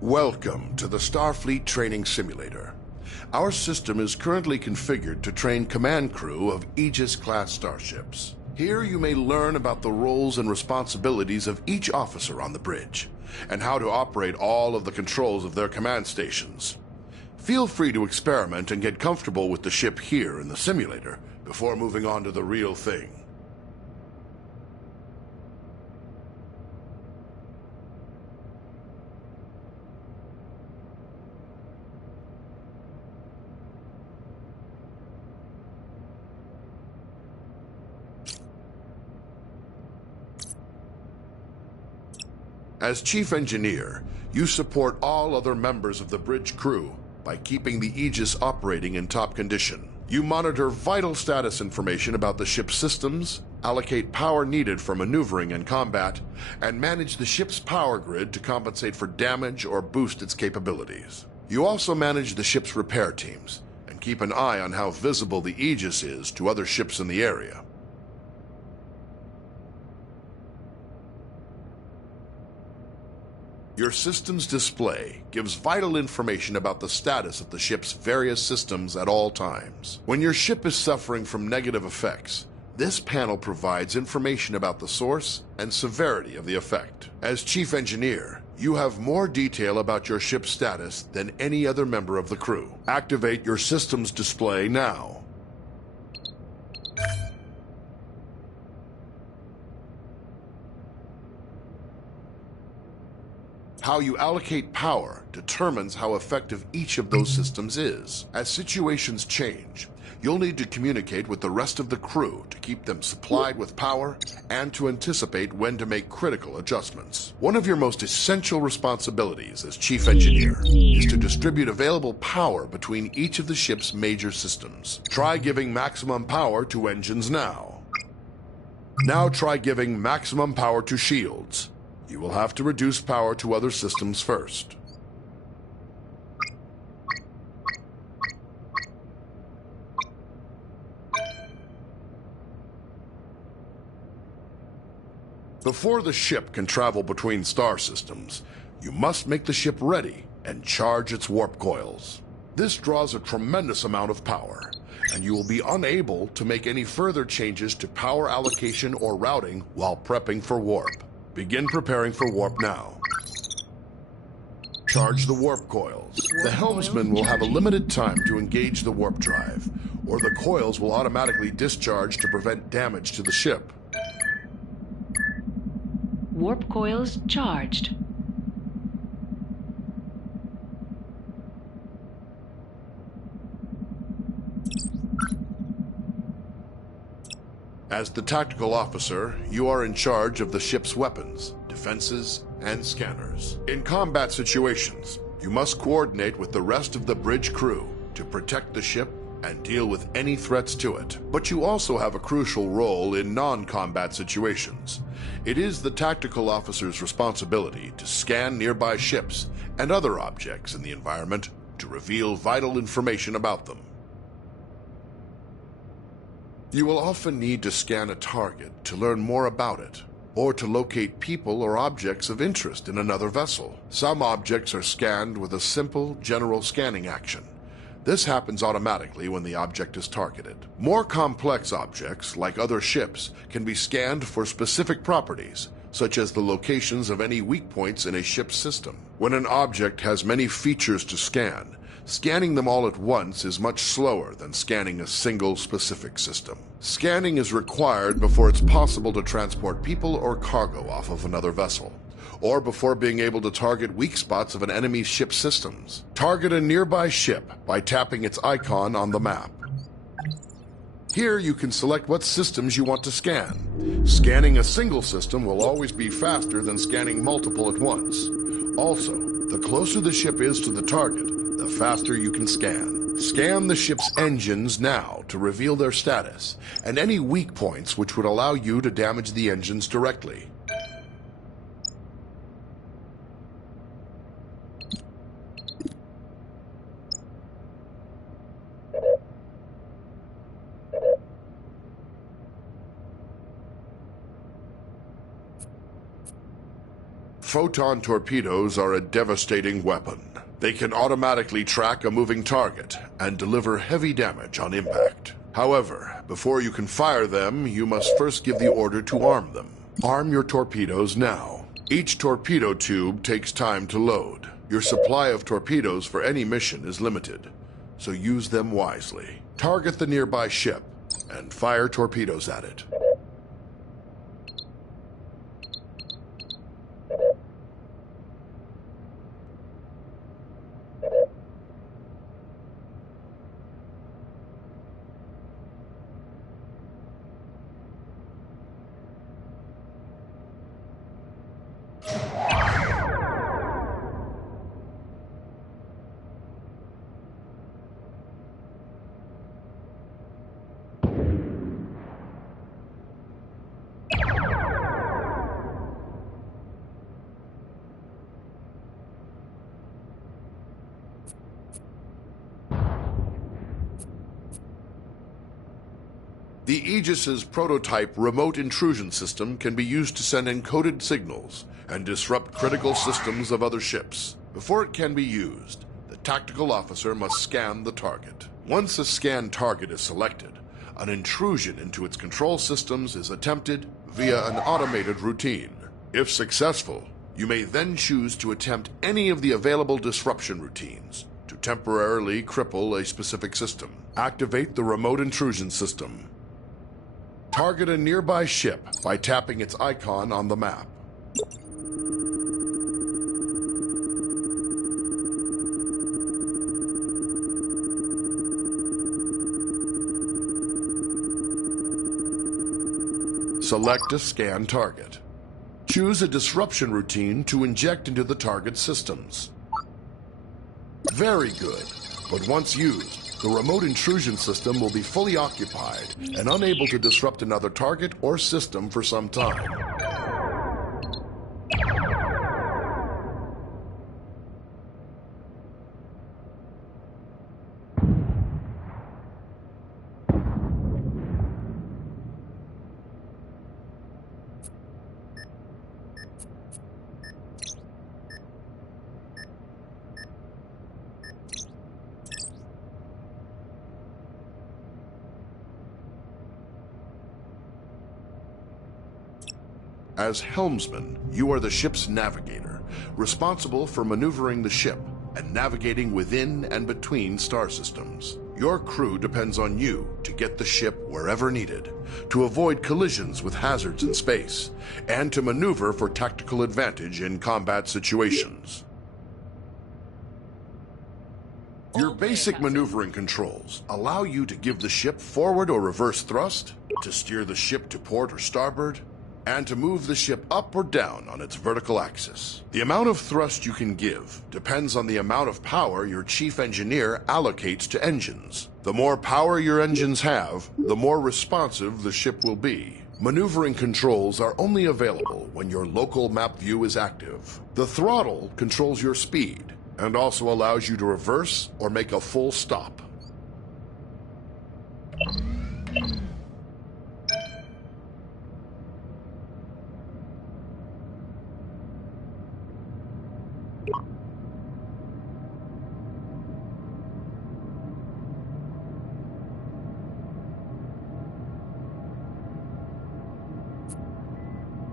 Welcome to the Starfleet Training Simulator. Our system is currently configured to train command crew of Aegis-class starships. Here you may learn about the roles and responsibilities of each officer on the bridge, and how to operate all of the controls of their command stations. Feel free to experiment and get comfortable with the ship here in the simulator before moving on to the real thing. As Chief Engineer, you support all other members of the bridge crew by keeping the Aegis operating in top condition. You monitor vital status information about the ship's systems, allocate power needed for maneuvering and combat, and manage the ship's power grid to compensate for damage or boost its capabilities. You also manage the ship's repair teams and keep an eye on how visible the Aegis is to other ships in the area. Your system's display gives vital information about the status of the ship's various systems at all times. When your ship is suffering from negative effects, this panel provides information about the source and severity of the effect. As Chief Engineer, you have more detail about your ship's status than any other member of the crew. Activate your system's display now. How you allocate power determines how effective each of those systems is. As situations change, you'll need to communicate with the rest of the crew to keep them supplied with power and to anticipate when to make critical adjustments. One of your most essential responsibilities as Chief Engineer is to distribute available power between each of the ship's major systems. Try giving maximum power to engines now. Now try giving maximum power to shields. You will have to reduce power to other systems first. Before the ship can travel between star systems, you must make the ship ready and charge its warp coils. This draws a tremendous amount of power, and you will be unable to make any further changes to power allocation or routing while prepping for warp. Begin preparing for warp now. Charge the warp coils. The helmsman will have a limited time to engage the warp drive, or the coils will automatically discharge to prevent damage to the ship. Warp coils charged. As the tactical officer, you are in charge of the ship's weapons, defenses, and scanners. In combat situations, you must coordinate with the rest of the bridge crew to protect the ship and deal with any threats to it. But you also have a crucial role in non-combat situations. It is the tactical officer's responsibility to scan nearby ships and other objects in the environment to reveal vital information about them. You will often need to scan a target to learn more about it, or to locate people or objects of interest in another vessel. Some objects are scanned with a simple, general scanning action. This happens automatically when the object is targeted. More complex objects, like other ships, can be scanned for specific properties, such as the locations of any weak points in a ship's system. When an object has many features to scan, scanning them all at once is much slower than scanning a single specific system. Scanning is required before it's possible to transport people or cargo off of another vessel, or before being able to target weak spots of an enemy's ship's systems. Target a nearby ship by tapping its icon on the map. Here you can select what systems you want to scan. Scanning a single system will always be faster than scanning multiple at once. Also, the closer the ship is to the target, the faster you can scan. Scan the ship's engines now to reveal their status, and any weak points which would allow you to damage the engines directly. Photon torpedoes are a devastating weapon. They can automatically track a moving target and deliver heavy damage on impact. However, before you can fire them, you must first give the order to arm them. Arm your torpedoes now. Each torpedo tube takes time to load. Your supply of torpedoes for any mission is limited, so use them wisely. Target the nearby ship and fire torpedoes at it. The Aegis's prototype remote intrusion system can be used to send encoded signals and disrupt critical systems of other ships. Before it can be used, the tactical officer must scan the target. Once a scanned target is selected, an intrusion into its control systems is attempted via an automated routine. If successful, you may then choose to attempt any of the available disruption routines to temporarily cripple a specific system. Activate the remote intrusion system. Target a nearby ship by tapping its icon on the map. Select a scan target. Choose a disruption routine to inject into the target systems. Very good, but once used, the remote intrusion system will be fully occupied and unable to disrupt another target or system for some time. As helmsman, you are the ship's navigator, responsible for maneuvering the ship and navigating within and between star systems. Your crew depends on you to get the ship wherever needed, to avoid collisions with hazards in space, and to maneuver for tactical advantage in combat situations. Your basic maneuvering controls allow you to give the ship forward or reverse thrust, to steer the ship to port or starboard, and to move the ship up or down on its vertical axis. The amount of thrust you can give depends on the amount of power your chief engineer allocates to engines. The more power your engines have, the more responsive the ship will be. Maneuvering controls are only available when your local map view is active. The throttle controls your speed and also allows you to reverse or make a full stop.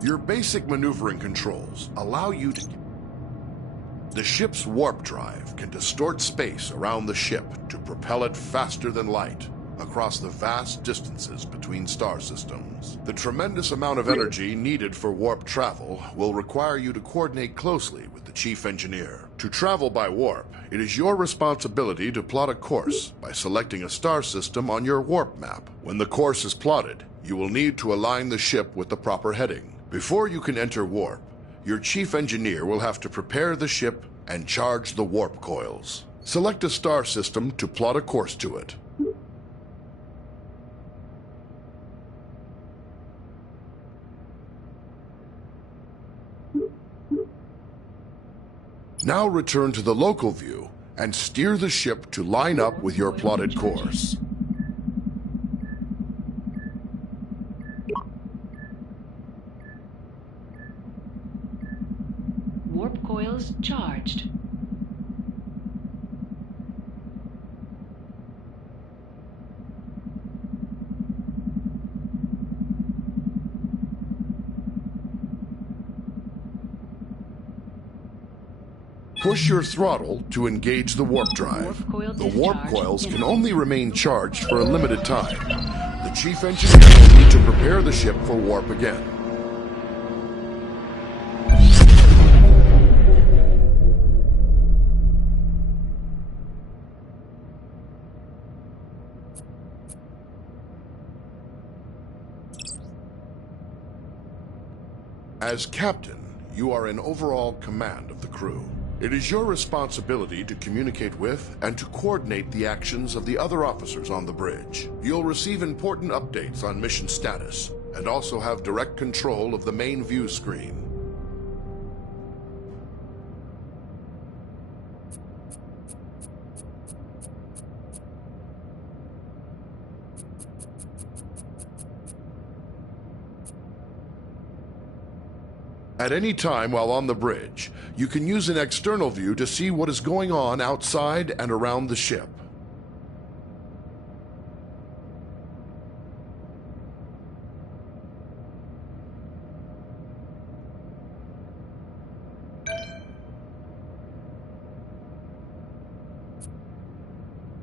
Your basic maneuvering controls allow you to... The ship's warp drive can distort space around the ship to propel it faster than light across the vast distances between star systems. The tremendous amount of energy needed for warp travel will require you to coordinate closely with the chief engineer. To travel by warp, it is your responsibility to plot a course by selecting a star system on your warp map. When the course is plotted, you will need to align the ship with the proper heading. Before you can enter warp, your chief engineer will have to prepare the ship and charge the warp coils. Select a star system to plot a course to it. Now return to the local view and steer the ship to line up with your plotted course. charged. Push your throttle to engage the warp drive. The warp coils can only remain charged for a limited time. The chief engineer will need to prepare the ship for warp again. As captain, you are in overall command of the crew. It is your responsibility to communicate with and to coordinate the actions of the other officers on the bridge. You'll receive important updates on mission status and also have direct control of the main view screen. At any time while on the bridge, you can use an external view to see what is going on outside and around the ship.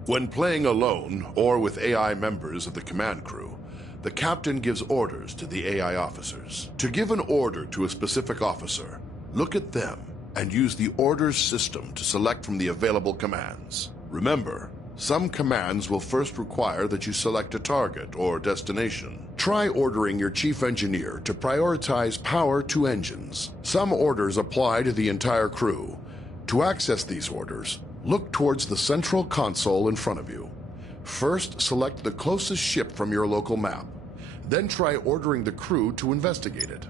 When playing alone or with AI members of the command crew, the captain gives orders to the AI officers. To give an order to a specific officer, look at them and use the orders system to select from the available commands. Remember, some commands will first require that you select a target or destination. Try ordering your chief engineer to prioritize power to engines. Some orders apply to the entire crew. To access these orders, look towards the central console in front of you. First, select the closest ship from your local map. Then try ordering the crew to investigate it.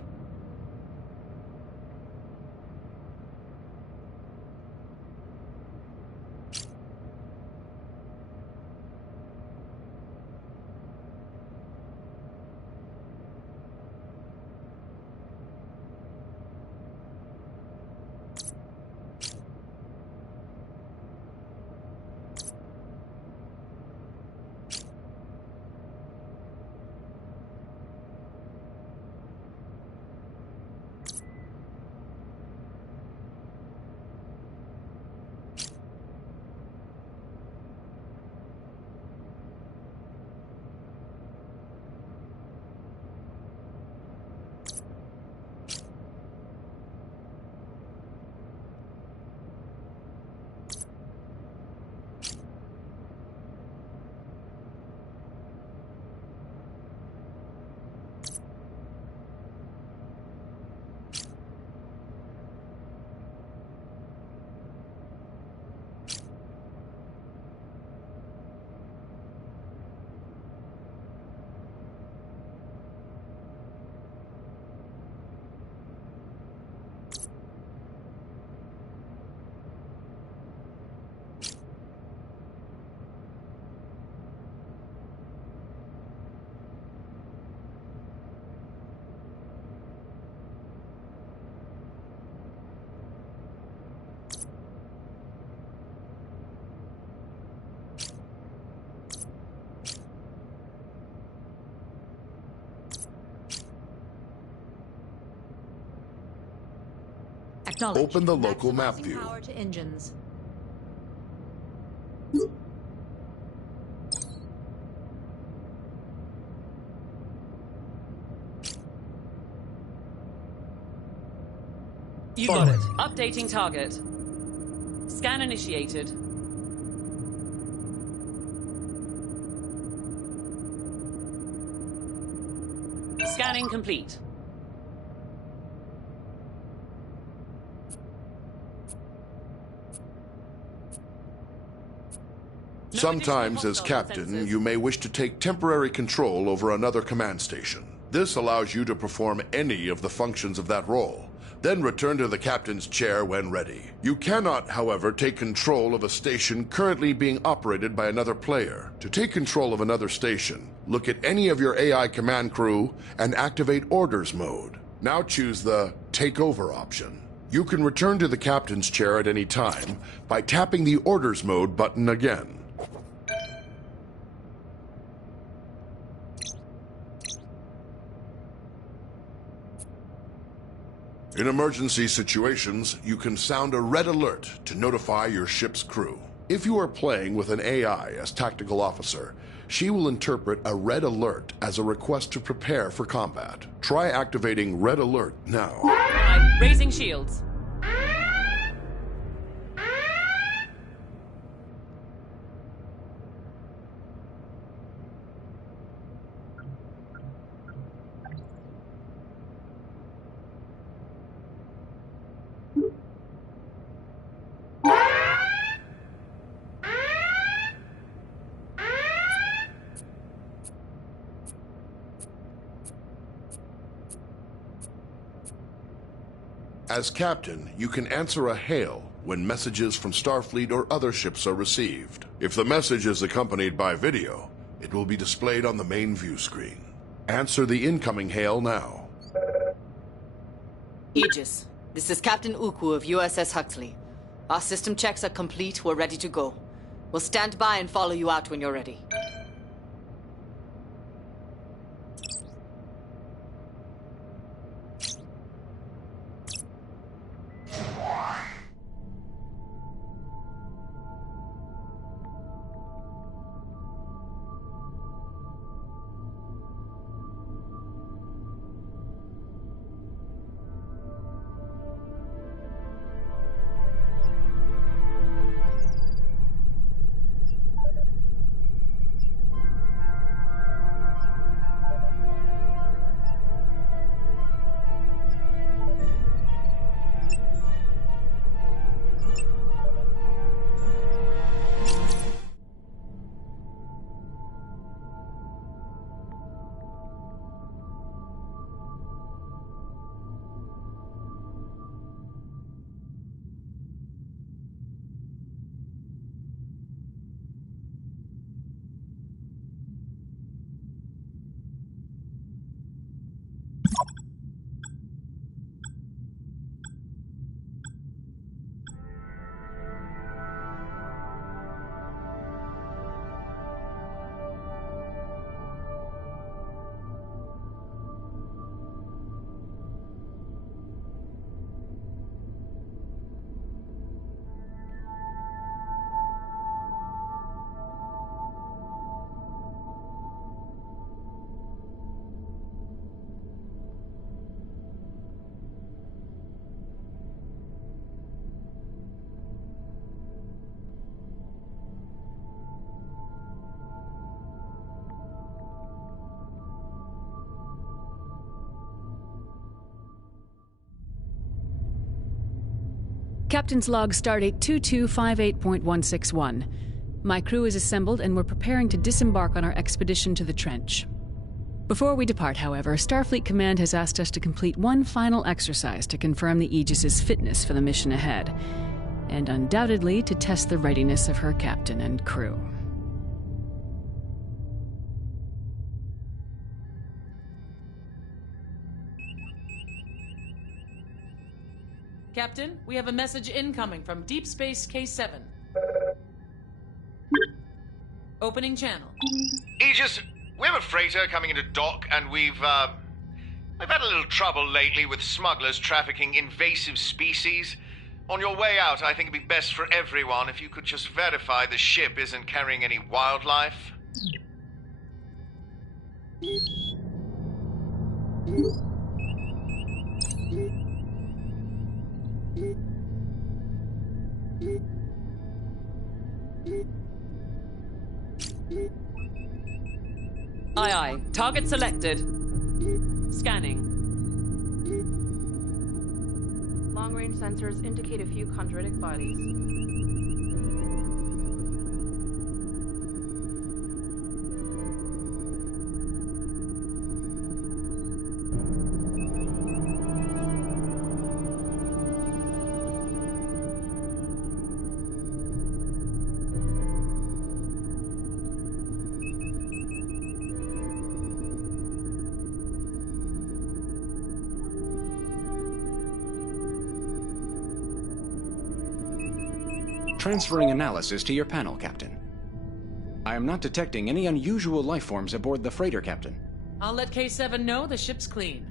Open the local map view. Power to engines. You got it. Updating target. Scan initiated. Scanning complete. Sometimes, as captain, you may wish to take temporary control over another command station. This allows you to perform any of the functions of that role, then return to the captain's chair when ready. You cannot, however, take control of a station currently being operated by another player. To take control of another station, look at any of your AI command crew and activate orders mode. Now choose the Take Over option. You can return to the captain's chair at any time by tapping the Orders Mode button again. In emergency situations, you can sound a red alert to notify your ship's crew. If you are playing with an AI as tactical officer, she will interpret a red alert as a request to prepare for combat. Try activating red alert now. Aye, raising shields. As captain, you can answer a hail when messages from Starfleet or other ships are received. If the message is accompanied by video, it will be displayed on the main view screen. Answer the incoming hail now. Aegis, this is Captain Uku of USS Huxley. Our system checks are complete. We're ready to go. We'll stand by and follow you out when you're ready. Captain's log stardate 2258.161. My crew is assembled and we're preparing to disembark on our expedition to the trench. Before we depart, however, Starfleet Command has asked us to complete one final exercise to confirm the Aegis's fitness for the mission ahead, and undoubtedly to test the readiness of her captain and crew. Captain, we have a message incoming from Deep Space K7. Opening channel. Aegis, we have a freighter coming into dock, and we've had a little trouble lately with smugglers trafficking invasive species. On your way out, I think it'd be best for everyone if you could just verify the ship isn't carrying any wildlife. Aye, aye. Target selected. Scanning. Long-range sensors indicate a few chondritic bodies. Transferring analysis to your panel, Captain. I am not detecting any unusual life forms aboard the freighter, Captain. I'll let K7 know the ship's clean.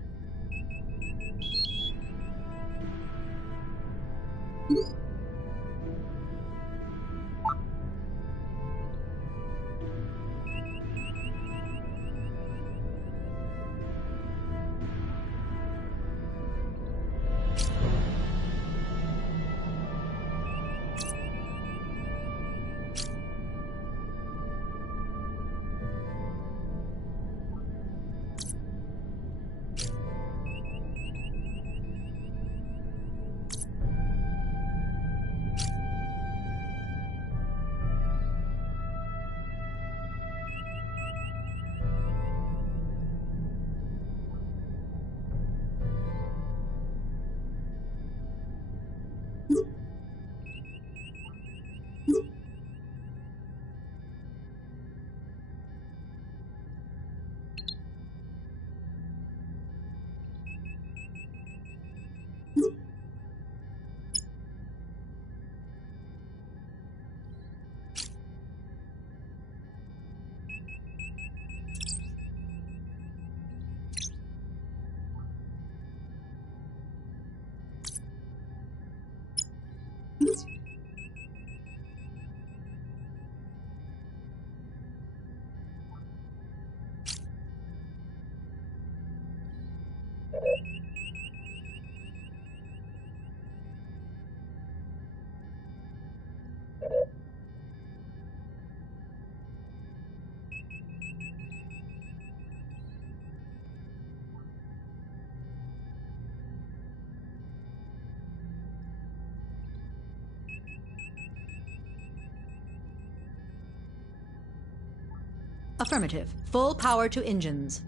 Affirmative. Full power to engines.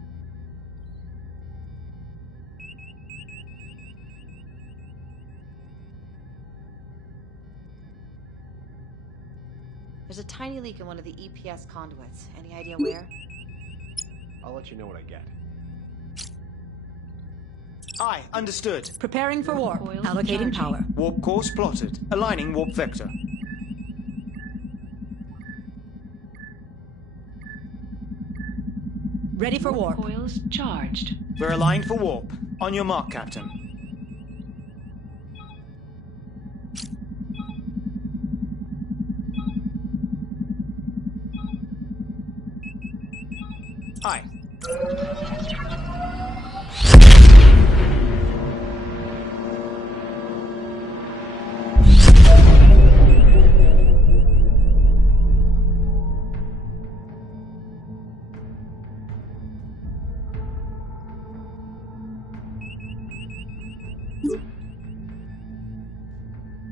There's a tiny leak in one of the EPS conduits. Any idea where? I'll let you know what I get. Aye, understood. Preparing for warp. Allocating power. Warp course plotted. Aligning warp vector. Ready for warp. Coils charged. We're aligned for warp. On your mark, Captain. Aye.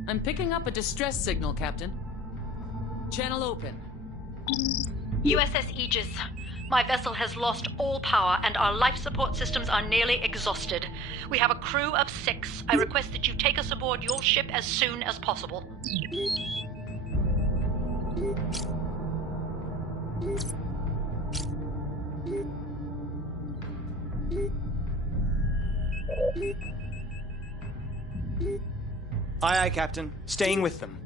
I'm picking up a distress signal, Captain. Channel open. USS Aegis. My vessel has lost all power and our life support systems are nearly exhausted. We have a crew of 6. I request that you take us aboard your ship as soon as possible. Aye, aye, Captain. Staying with them.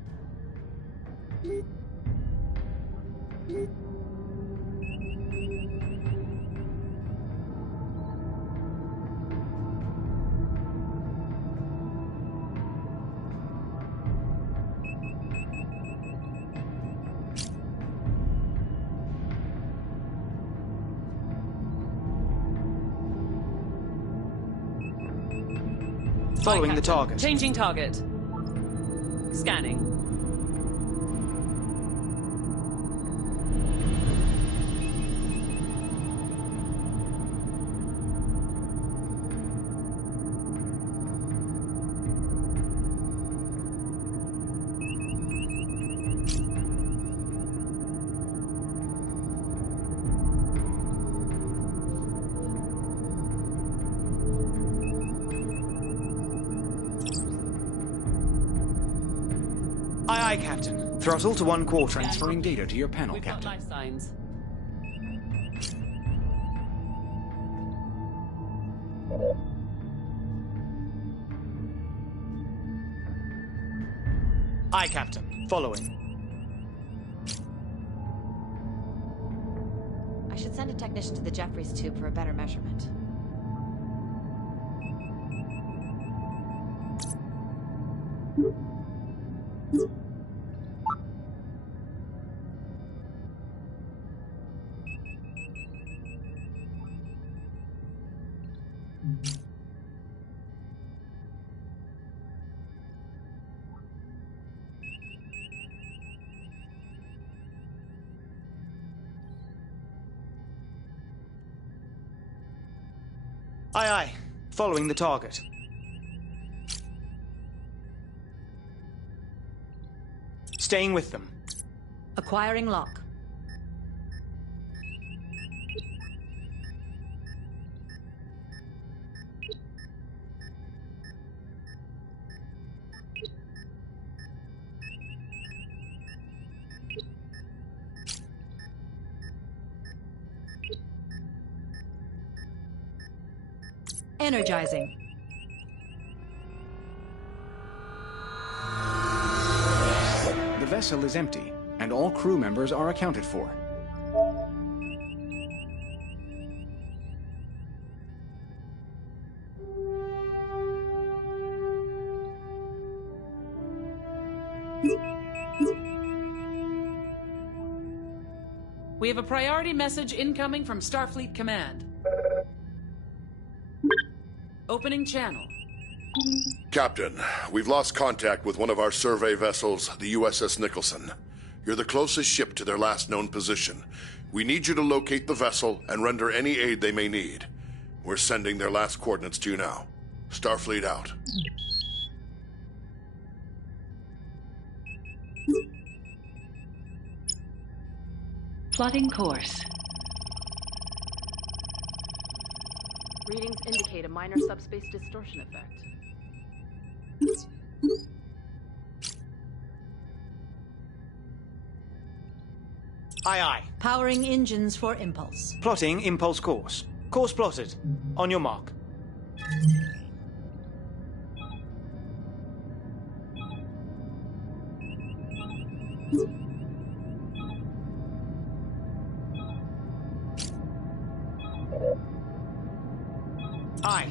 Following the target. Changing target. Scanning. Aye, aye, Captain. Throttle to 1/4. Transferring data to your panel, We've got Captain. life signs. Aye, Captain. Following. I should send a technician to the Jeffries tube for a better measurement. Aye, aye. Following the target. Staying with them. Acquiring lock. Energizing. The vessel is empty, and all crew members are accounted for. We have a priority message incoming from Starfleet Command. Opening channel. Captain, we've lost contact with one of our survey vessels, the USS Nicholson. You're the closest ship to their last known position. We need you to locate the vessel and render any aid they may need. We're sending their last coordinates to you now. Starfleet out. Plotting course. Readings indicate a minor subspace distortion effect. Aye, aye. Powering engines for impulse. Plotting impulse course. Course plotted. On your mark. Aye.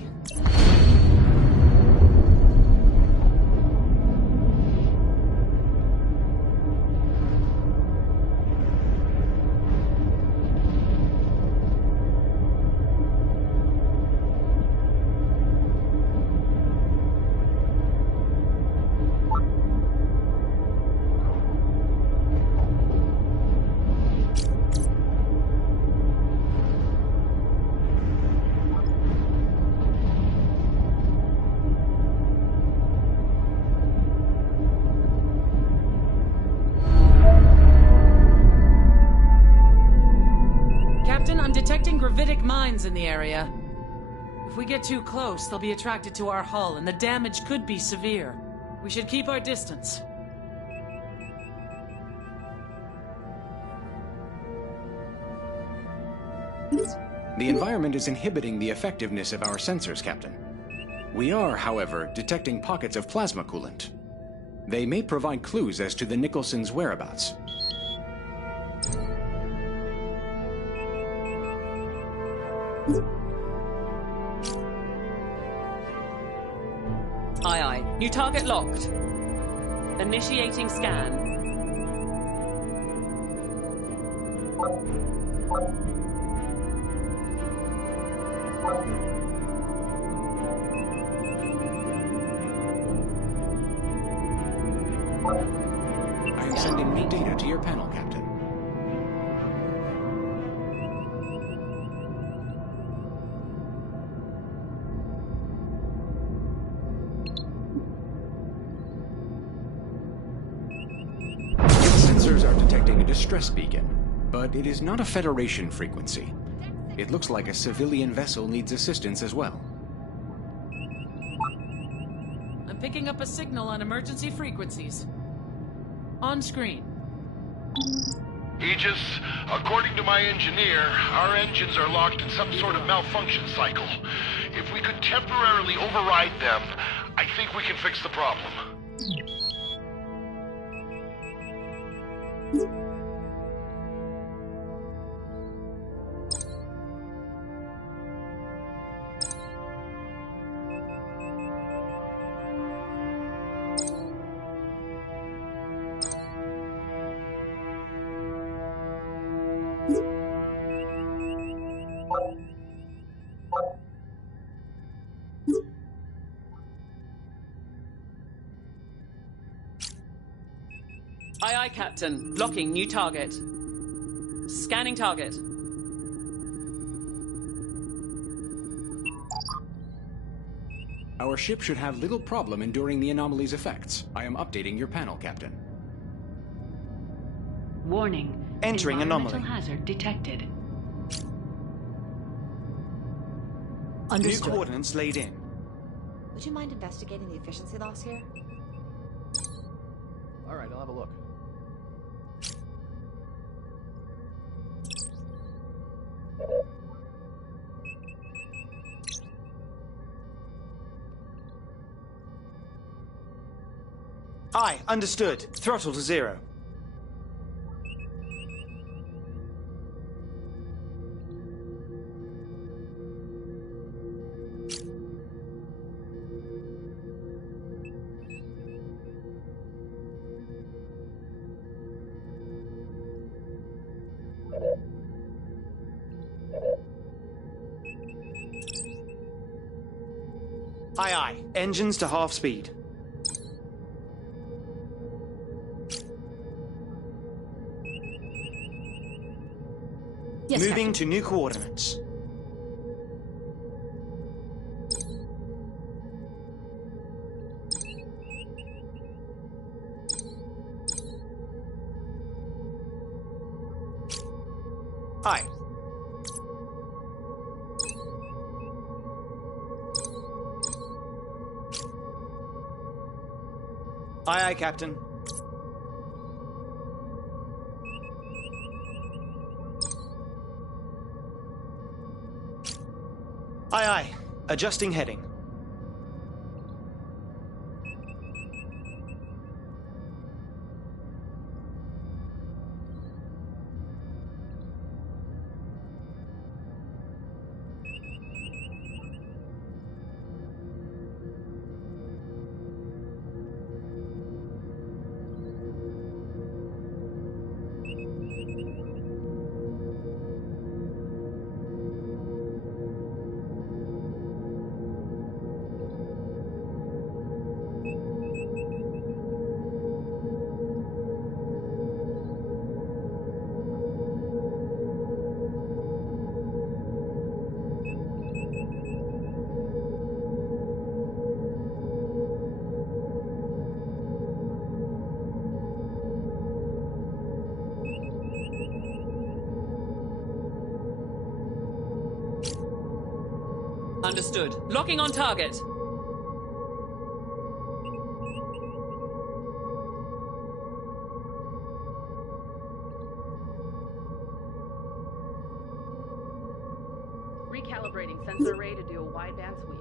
I'm detecting gravitic mines in the area. If we get too close, they'll be attracted to our hull, and the damage could be severe. We should keep our distance. The environment is inhibiting the effectiveness of our sensors, Captain. We are, however, detecting pockets of plasma coolant. They may provide clues as to the Nicholson's whereabouts. Aye, aye. New target locked. Initiating scan. I am sending new data to your panel, Captain. Sensors are detecting a distress beacon, but it is not a Federation frequency. It looks like a civilian vessel needs assistance as well. I'm picking up a signal on emergency frequencies. On screen. Aegis, according to my engineer, our engines are locked in some sort of malfunction cycle. If we could temporarily override them, I think we can fix the problem. Aye, aye, Captain. Blocking new target. Scanning target. Our ship should have little problem enduring the anomaly's effects. I am updating your panel, Captain. Warning. Entering anomaly. Environmental hazard detected. Understood. New coordinates laid in. Would you mind investigating the efficiency loss here? Alright, I'll have a look. Aye, understood. Throttle to 0. Aye, aye. Engines to half speed. Yes, Moving Captain. to new coordinates. Aye. Aye, aye, Captain. Aye, aye. Adjusting heading. Understood. Locking on target. Recalibrating sensor array to do a wideband sweep.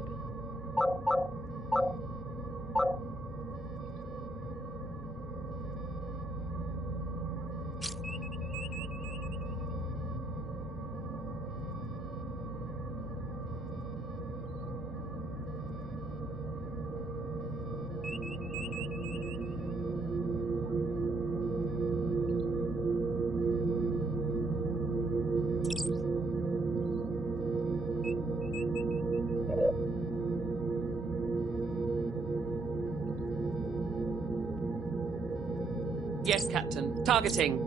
Yes, Captain. Targeting.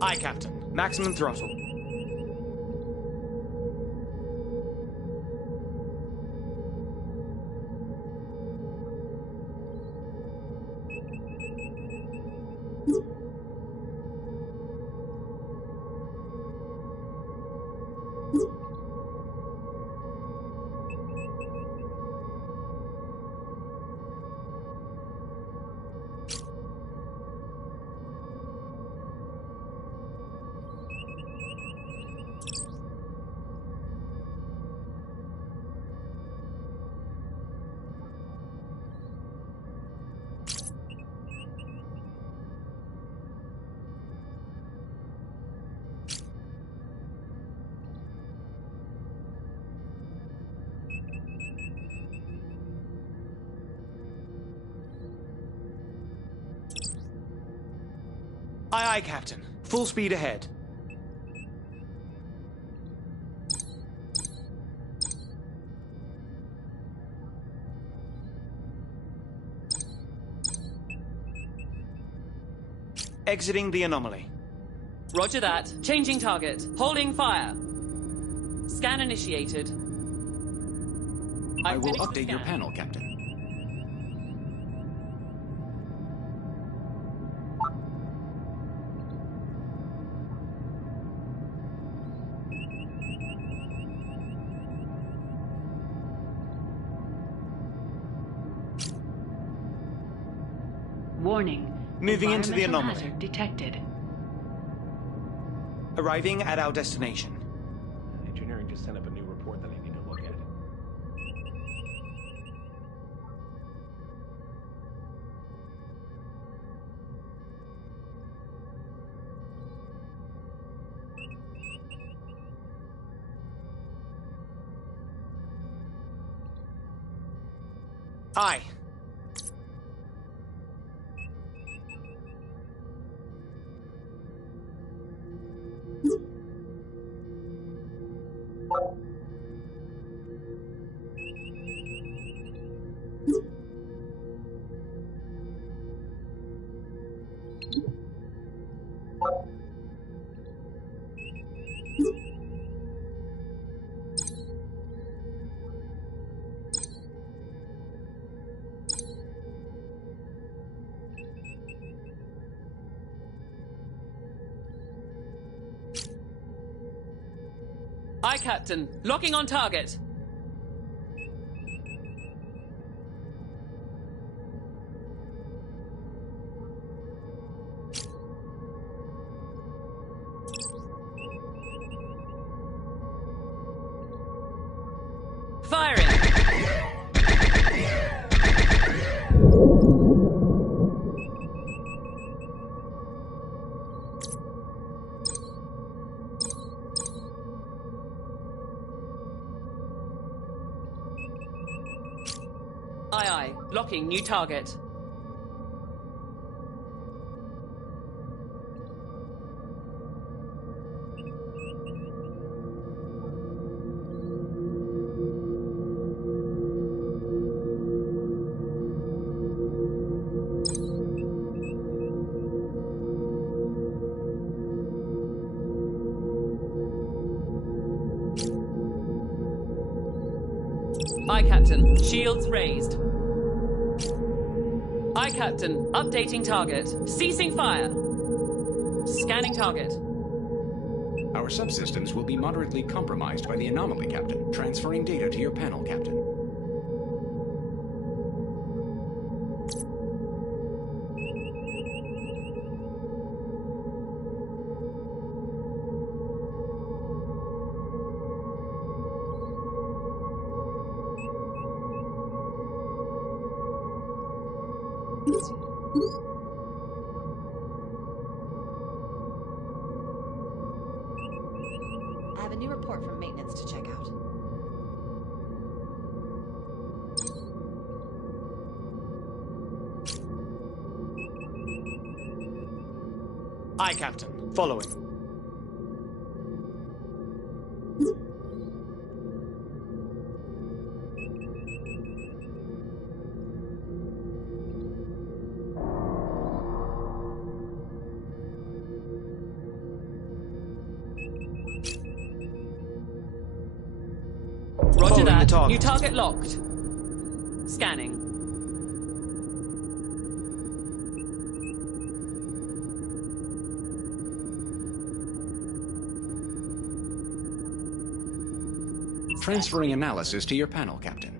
Aye, Captain. Maximum throttle. Aye, aye, Captain. Full speed ahead. Exiting the anomaly. Roger that. Changing target. Holding fire. Scan initiated. I will update your panel, Captain. Warning. Moving into the Environmental anomaly. hazard detected. Arriving at our destination. Engineering just sent up a new report that I need to look at. Aye. Aye, Captain. Locking on target. Firing. Aye, aye. Locking new target. Aye, Captain. Shields raised. Aye, Captain. Updating target. Ceasing fire. Scanning target. Our subsystems will be moderately compromised by the anomaly, Captain. Transferring data to your panel, Captain. I have a new report from maintenance to check out. Aye, Captain. Following. Roger Following that. the target. New target locked. Scanning. Transferring analysis to your panel, Captain.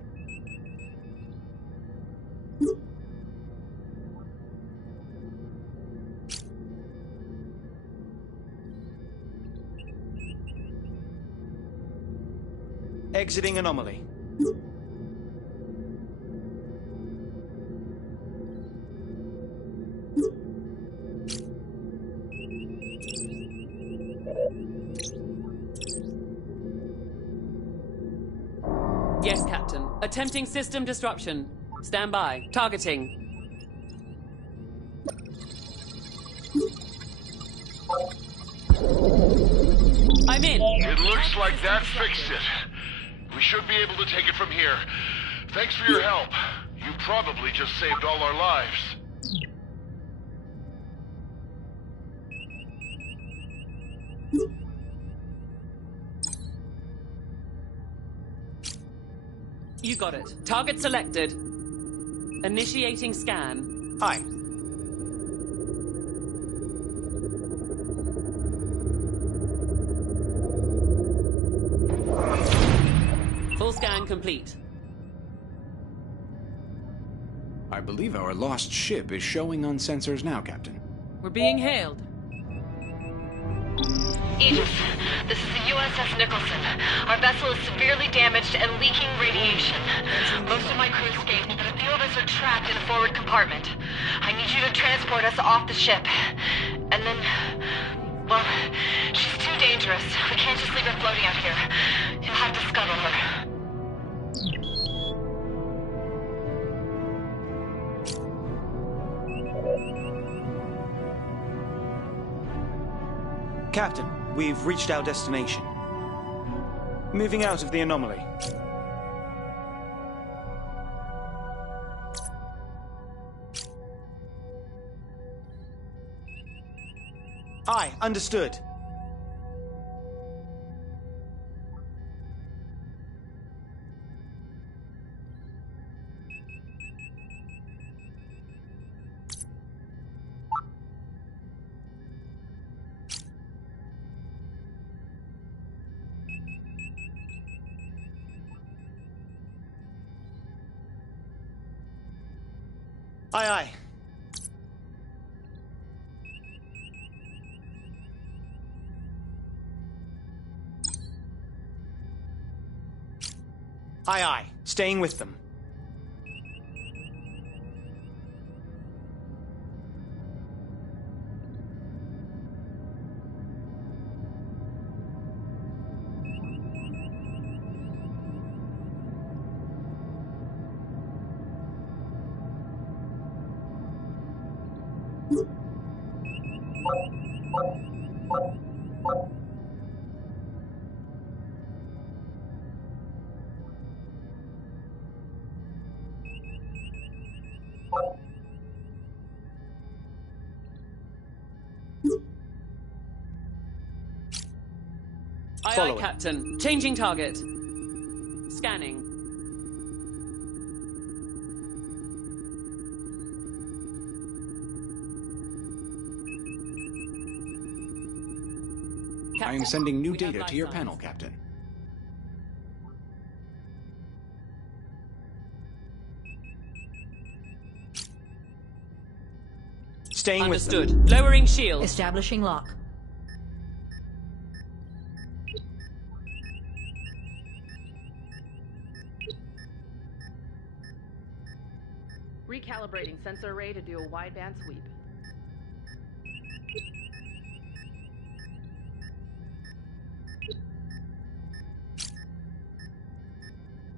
Exiting anomaly. Yes, Captain. Attempting system disruption. Stand by. Targeting. I'm in. It looks like that fixed it. We should be able to take it from here. Thanks for your help. You probably just saved all our lives. You got it. Target selected. Initiating scan. Aye. Full scan complete. I believe our lost ship is showing on sensors now, Captain. We're being hailed. Aegis, this is the USS Nicholson. Our vessel is severely damaged and leaking radiation. Most of my crew escaped, but a few of us are trapped in the forward compartment. I need you to transport us off the ship. And then, well, she's too dangerous. We can't just leave her floating out here. You'll have to scuttle her. Captain, we've reached our destination. Moving out of the anomaly. Aye, understood. Aye, aye. Aye, aye. Staying with them. Aye, aye, Captain. Changing target. Scanning. I am sending new data to your panel, Captain. Staying with them. Understood. Lowering shield. Establishing lock. Recalibrating sensor array to do a wideband sweep.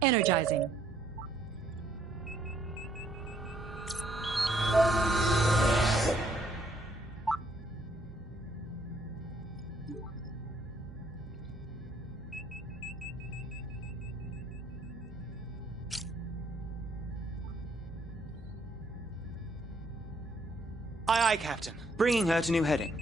Energizing. Aye, aye, Captain. Bringing her to new heading.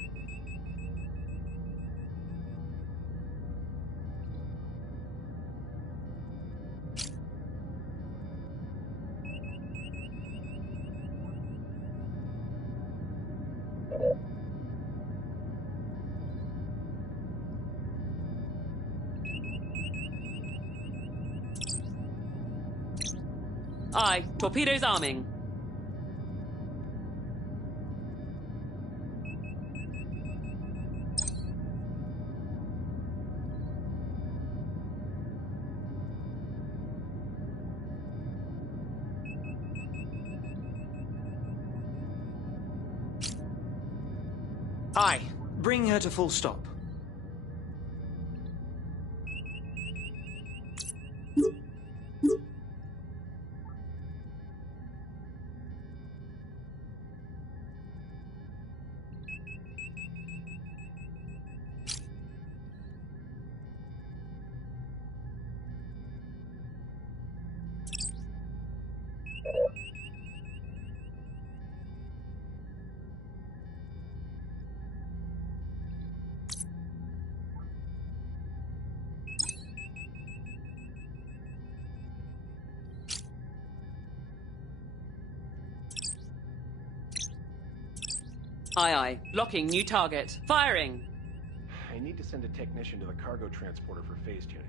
Aye. Torpedoes arming. Aye. Bringing her to full stop. Aye, aye. Locking new target. Firing! I need to send a technician to the cargo transporter for phase tuning.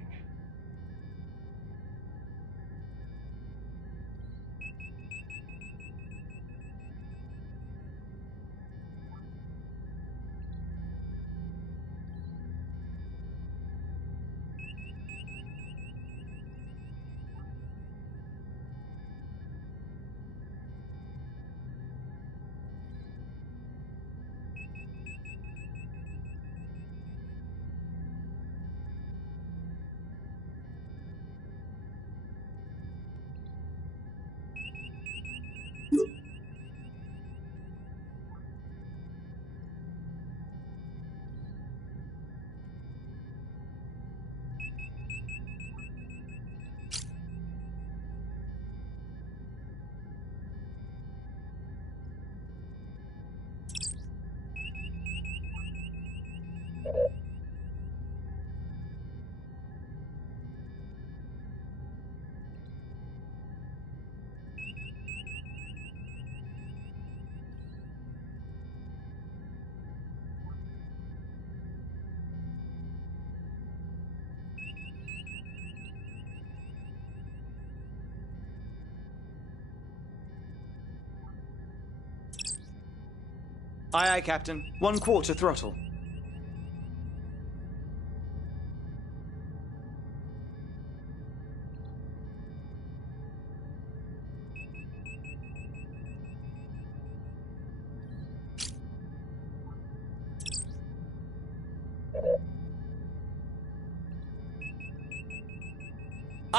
Aye, aye, Captain. 1/4 throttle.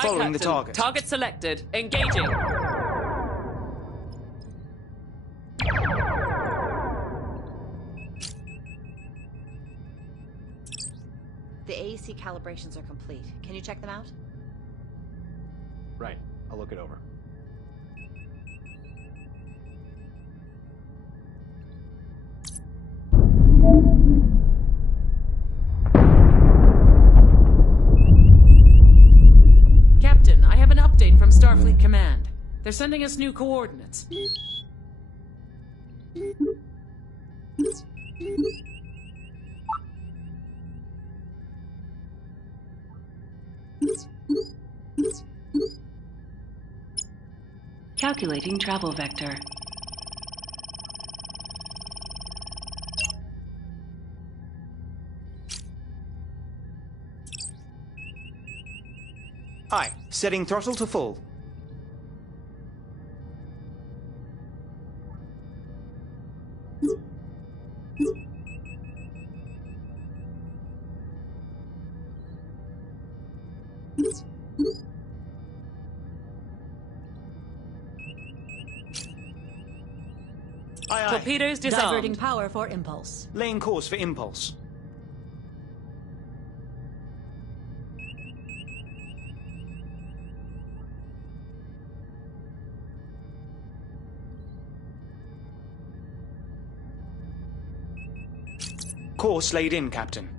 Following the target. Target selected. Engaging. The AEC calibrations are complete. Can you check them out? Right. I'll look it over. Captain, I have an update from Starfleet Command. They're sending us new coordinates. Calculating travel vector. Aye, setting throttle to full. Aye, aye. Torpedoes disarmed. Diverting power for impulse. Laying course for impulse. Course laid in, Captain.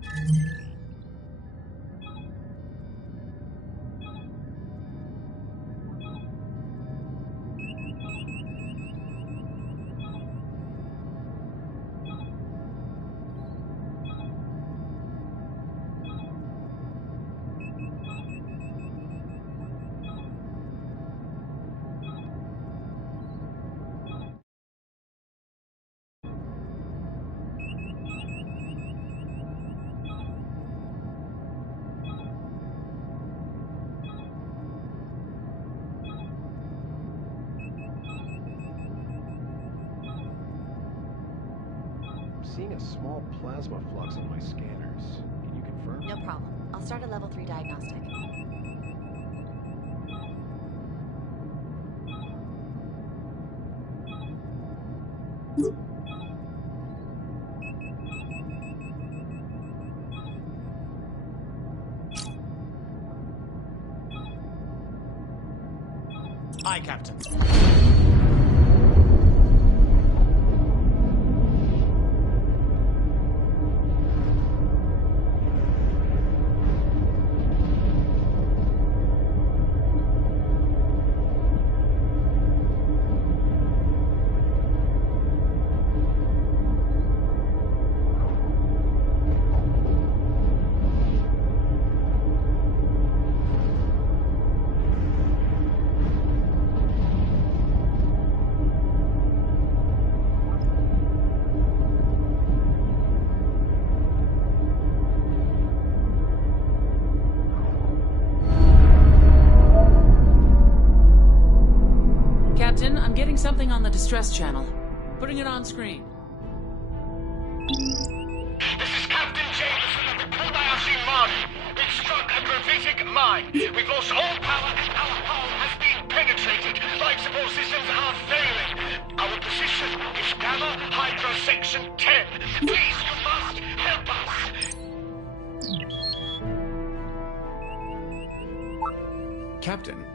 Seeing a small plasma flux on my scanners. Can you confirm? No problem. I'll start a level 3 diagnostic. Aye, Captain. getting something on the distress channel. Putting it on screen. This is Captain Jameson of the Kobayashi Mine. We've struck a gravitic mine. We've lost all power and our hull has been penetrated. Life support systems are failing. Our position is Gamma Hydra Section 10. Please, you must help us. Captain,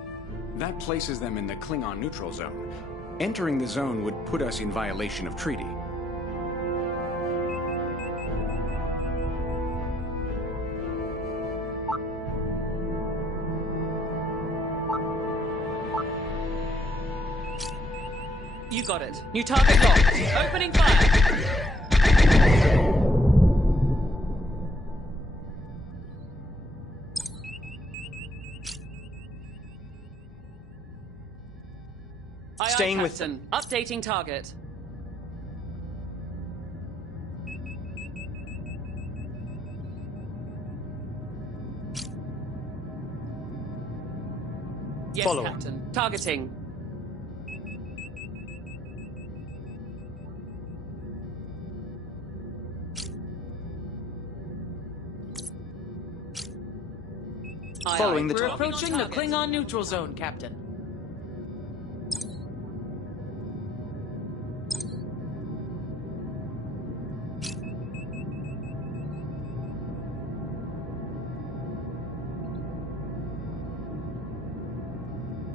that places them in the Klingon neutral zone. Entering the zone would put us in violation of treaty. You got it. New target locked. Opening fire. Staying with Captain. Updating target. Yes, Following. Captain. Targeting. Following the We're target. approaching the Klingon neutral zone, Captain.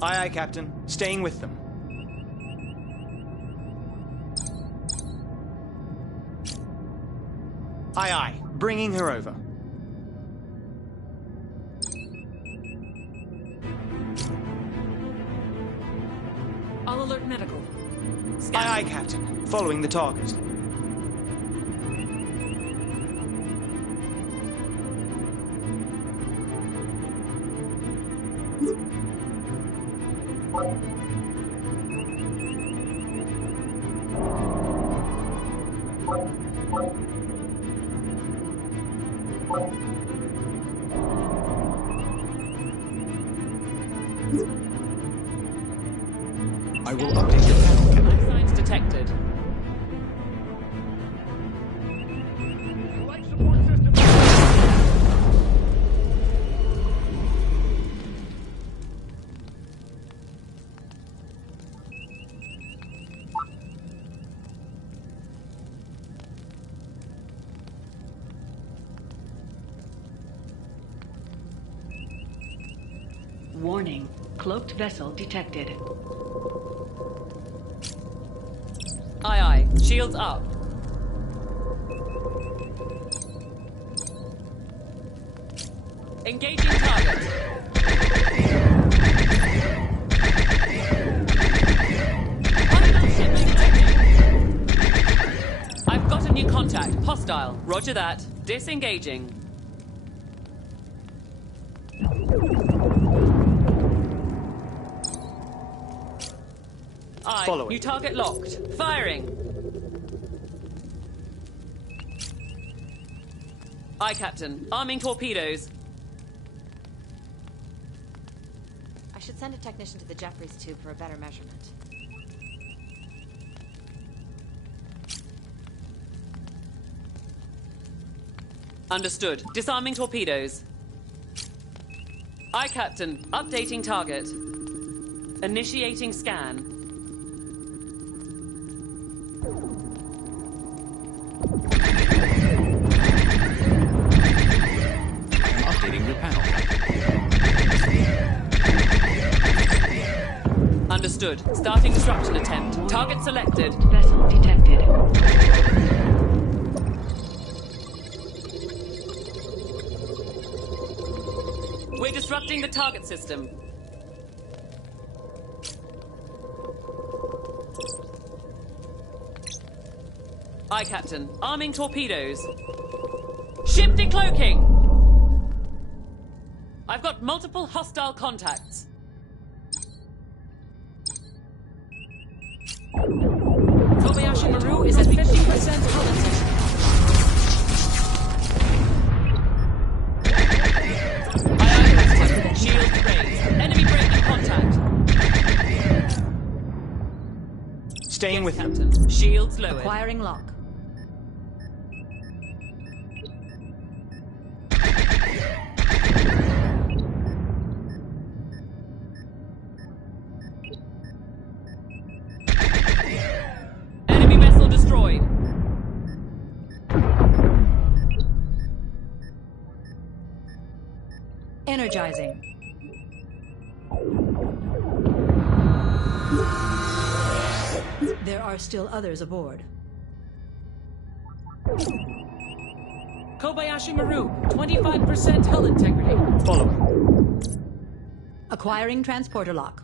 Aye, aye, Captain. Staying with them. Aye, aye. Bringing her over. I'll alert medical. Aye, aye, Captain. Following the target. I will update your panel, Captain. Life signs detected. Life support system. Warning. Cloaked vessel detected. Aye, aye. Shields up. Engaging target. Hostile shipment detected. I've got a new contact. Hostile. Roger that. Disengaging. Aye. Following. New target locked. Firing. Aye, Captain. Arming torpedoes. I should send a technician to the Jeffries tube for a better measurement. Understood. Disarming torpedoes. Aye, Captain. Updating target. Initiating scan. Updating your panel. Understood. Starting disruption attempt. Target selected. Vessel detected. We're disrupting the target system. Aye, Captain. Arming torpedoes. Ship decloaking! I've got multiple hostile contacts. Kobayashi Maru is at 50% hull intensity. Aye, aye, Captain. Shields raised. Enemy breaking contact. Staying with him. Captain. Shields lowered. Acquiring lock. Enemy vessel destroyed. Energizing. There are still others aboard. Kobayashi Maru, 25% hull integrity. Follow. Acquiring transporter lock.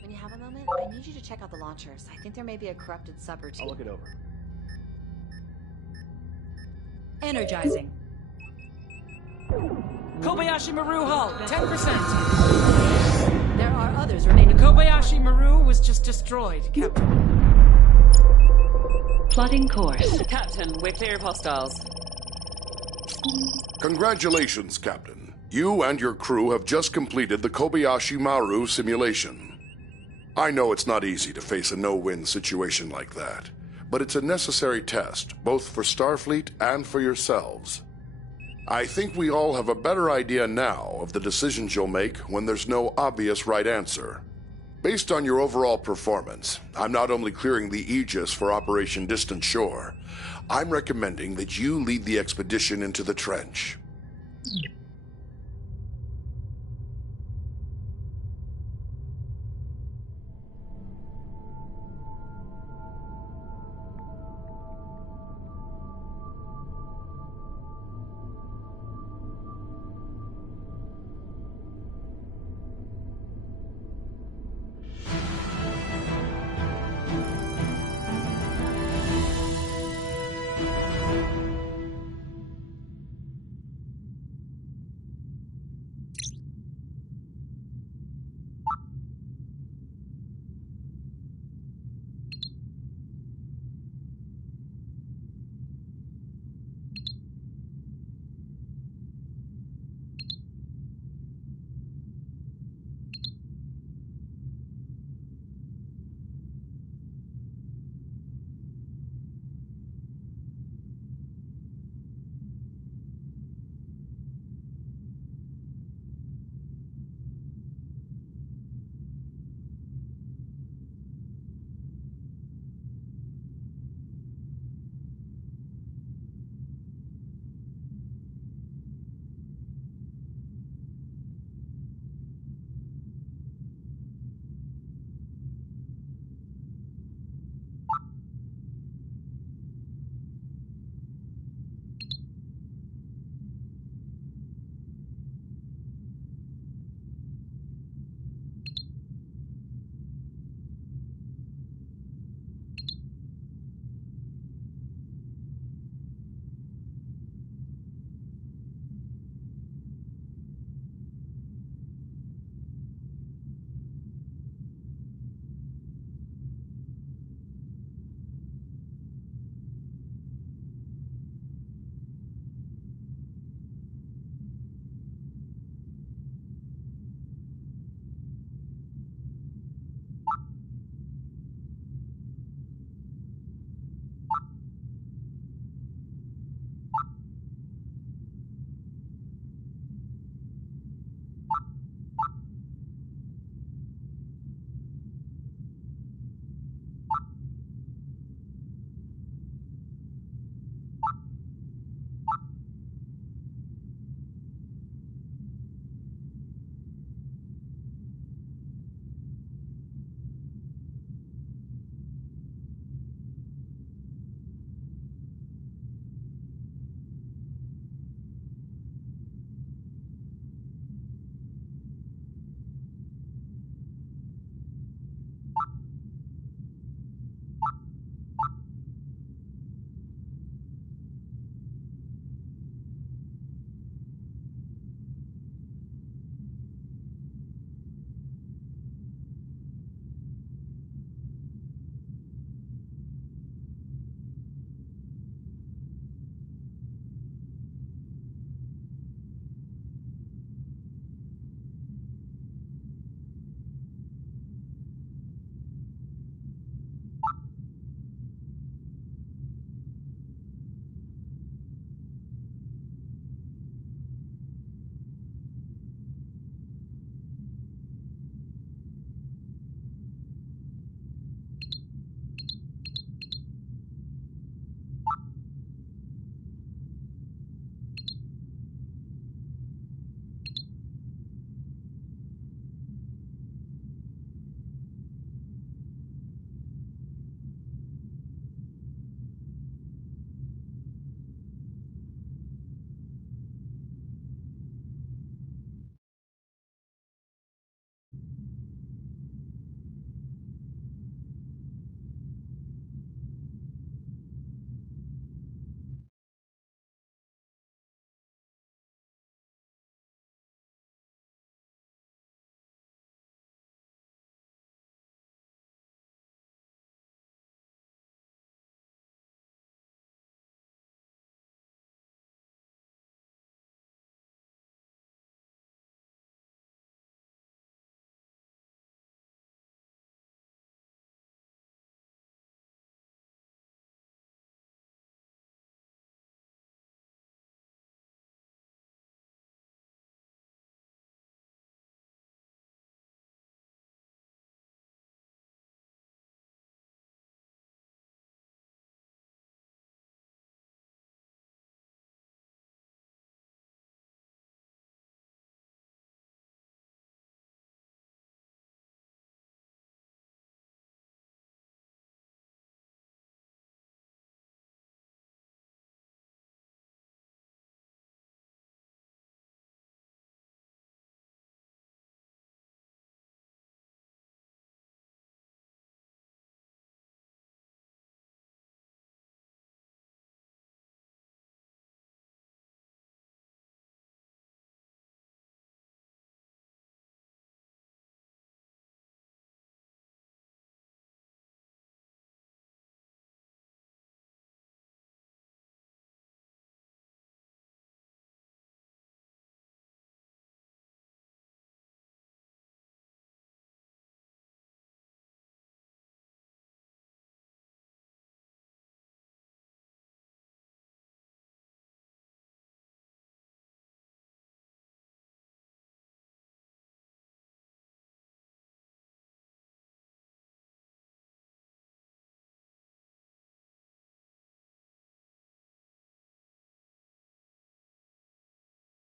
When you have a moment, I need you to check out the launchers. I think there may be a corrupted sub or two. I'll look it over. Energizing. Kobayashi Maru hull, 10%. There are others remaining. The Kobayashi Maru was just destroyed, Captain. Plotting course. Captain, we're clear of hostiles. Congratulations, Captain. You and your crew have just completed the Kobayashi Maru simulation. I know it's not easy to face a no-win situation like that, but it's a necessary test, both for Starfleet and for yourselves. I think we all have a better idea now of the decisions you'll make when there's no obvious right answer. Based on your overall performance, I'm not only clearing the Aegis for Operation Distant Shore, I'm recommending that you lead the expedition into the trench.